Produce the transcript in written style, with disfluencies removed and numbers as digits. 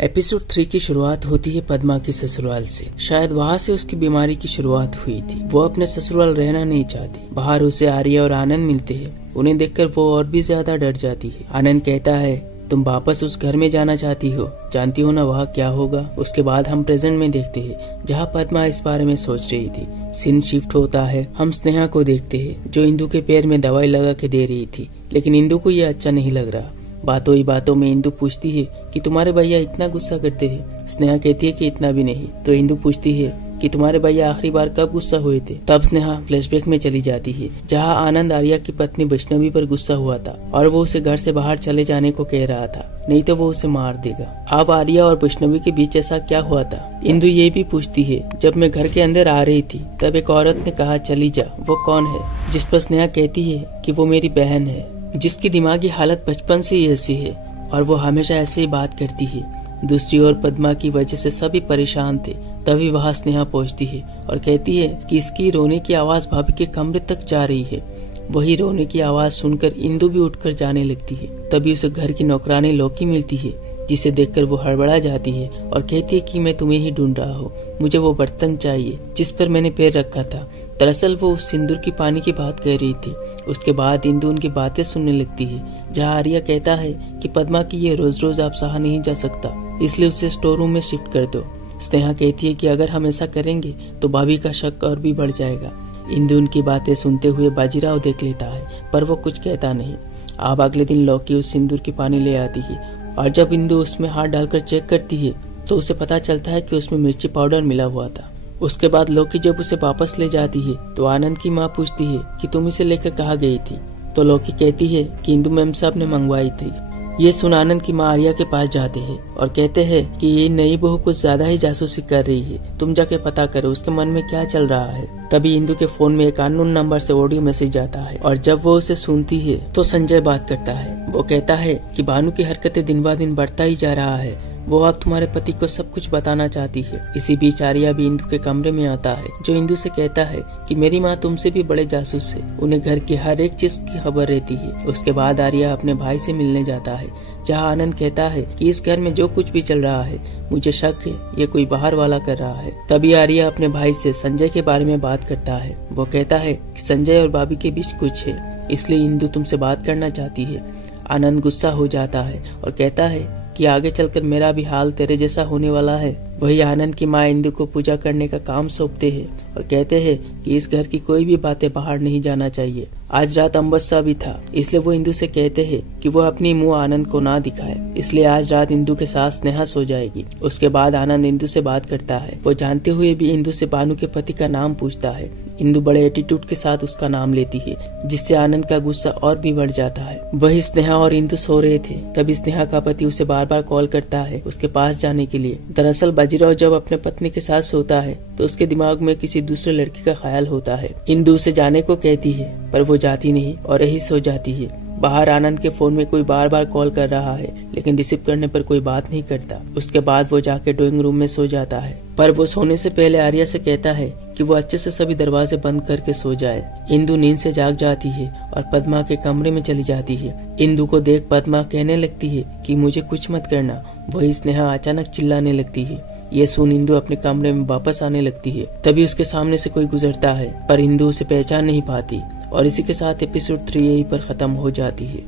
Episode 3 की शुरुआत होती है पद्मा के ससुराल से। शायद वहाँ से उसकी बीमारी की शुरुआत हुई थी। वो अपने ससुराल रहना नहीं चाहती। बाहर उसे आर्या और आनंद मिलते हैं। उन्हें देखकर वो और भी ज्यादा डर जाती है। आनंद कहता है, तुम वापस उस घर में जाना चाहती हो, जानती हो ना वहाँ क्या होगा। उसके बाद हम प्रेजेंट में देखते हैं जहाँ पद्मा इस बारे में सोच रही थी। सीन शिफ्ट होता है। हम स्नेहा को देखते हैं जो इंदु के पैर में दवाई लगा के दे रही थी, लेकिन इंदु को यह अच्छा नहीं लग रहा। बातों ही बातों में इंदु पूछती है कि तुम्हारे भैया इतना गुस्सा करते हैं। स्नेहा कहती है कि इतना भी नहीं। तो इंदु पूछती है कि तुम्हारे भैया आखिरी बार कब गुस्सा हुए थे। तब स्नेहा फ्लैशबैक में चली जाती है जहां आनंद आर्या की पत्नी वैष्णवी पर गुस्सा हुआ था और वो उसे घर से बाहर चले जाने को कह रहा था, नहीं तो वो उसे मार देगा। अब आर्या और वैष्णवी के बीच ऐसा क्या हुआ था। इंदु ये भी पूछती है, जब मैं घर के अंदर आ रही थी तब एक औरत ने कहा चली जा, वो कौन है। जिस पर स्नेहा कहती है कि वो मेरी बहन है, जिसकी दिमागी हालत बचपन से ही ऐसी है और वो हमेशा ऐसे ही बात करती है। दूसरी ओर पद्मा की वजह से सभी परेशान थे। तभी वहाँ स्नेहा पहुँचती है और कहती है कि इसकी रोने की आवाज भाभी के कमरे तक जा रही है। वही रोने की आवाज सुनकर इंदु भी उठकर जाने लगती है। तभी उसे घर की नौकरानी लौकी मिलती है, जिसे देखकर वो हड़बड़ा जाती है और कहती है कि मैं तुम्हें ही ढूंढ रहा हूँ, मुझे वो बर्तन चाहिए जिस पर मैंने पैर रखा था। दरअसल वो उस सिंदूर की पानी की बात कह रही थी। उसके बाद इंदु उनकी बातें सुनने लगती है जहाँ आर्या कहता है कि पद्मा की ये रोज रोज आप सहा नहीं जा सकता, इसलिए उसे स्टोर रूम में शिफ्ट कर दो। स्नेहा कहती है कि अगर हम ऐसा करेंगे तो भाभी का शक और भी बढ़ जाएगा। इंदु उनकी बातें सुनते हुए बाजीराव देख लेता है, पर वो कुछ कहता नहीं। अब अगले दिन लौकी उस सिंदूर की पानी ले आती है और जब इंदु उसमें हाथ डालकर चेक करती है तो उसे पता चलता है कि उसमें मिर्ची पाउडर मिला हुआ था। उसके बाद लौकी जब उसे वापस ले जाती है तो आनंद की माँ पूछती है कि तुम इसे लेकर कहाँ गई थी। तो लौकी कहती है कि इंदु मैम साहब ने मंगवाई थी। ये सुन आनंद की माँ आर्या के पास जाते हैं और कहते हैं कि ये नई बहू कुछ ज्यादा ही जासूसी कर रही है, तुम जाके पता करो उसके मन में क्या चल रहा है। तभी इंदु के फोन में एक अननोन नंबर से ऑडियो मैसेज आता है और जब वो उसे सुनती है तो संजय बात करता है। वो कहता है कि भानु की हरकतें दिन ब दिन बढ़ता ही जा रहा है, वो अब तुम्हारे पति को सब कुछ बताना चाहती है। इसी बीच आर्या भी इंदु के कमरे में आता है जो इंदु से कहता है कि मेरी माँ तुमसे भी बड़े जासूस है, उन्हें घर की हर एक चीज की खबर रहती है। उसके बाद आर्या अपने भाई से मिलने जाता है जहाँ आनंद कहता है कि इस घर में जो कुछ भी चल रहा है मुझे शक है ये कोई बाहर वाला कर रहा है। तभी आर्या अपने भाई से संजय के बारे में बात करता है। वो कहता है कि संजय और भाभी के बीच कुछ है, इसलिए इंदु तुमसे बात करना चाहती है। आनंद गुस्सा हो जाता है और कहता है कि आगे चलकर मेरा भी हाल तेरे जैसा होने वाला है। वही आनंद की माँ इंदु को पूजा करने का काम सौंपते हैं और कहते हैं कि इस घर की कोई भी बातें बाहर नहीं जाना चाहिए। आज रात अमावस्या भी था, इसलिए वो इंदु से कहते हैं कि वो अपनी मुंह आनंद को ना दिखाए, इसलिए आज रात इंदु के साथ स्नेहा सो जाएगी। उसके बाद आनंद इंदु से बात करता है। वो जानते हुए भी इंदु से भानु के पति का नाम पूछता है। इंदु बड़े एटीट्यूड के साथ उसका नाम लेती है, जिससे आनंद का गुस्सा और भी बढ़ जाता है। वही स्नेहा और इंदु सो रहे थे, तभी स्नेहा का पति उसे बार बार कॉल करता है उसके पास जाने के लिए। दरअसल बाजीराव जब अपने पत्नी के साथ सोता है तो उसके दिमाग में किसी दूसरे लड़की का ख्याल होता है। इंदु उसे जाने को कहती है पर वो जाती नहीं और यही सो जाती है। बाहर आनंद के फोन में कोई बार बार कॉल कर रहा है, लेकिन रिसीव करने पर कोई बात नहीं करता। उसके बाद वो जाके ड्राइंग रूम में सो जाता है, पर वो सोने से पहले आर्या से कहता है कि वो अच्छे से सभी दरवाजे बंद करके सो जाए। इंदु नींद से जाग जाती है और पद्मा के कमरे में चली जाती है। इंदु को देख पद्मा कहने लगती है कि मुझे कुछ मत करना। वही स्नेहा अचानक चिल्लाने लगती है। ये सुन इंदु अपने कमरे में वापस आने लगती है। तभी उसके सामने से कोई गुजरता है, पर इंदु उसे पहचान नहीं पाती और इसी के साथ एपिसोड 3 यहीं पर खत्म हो जाती है।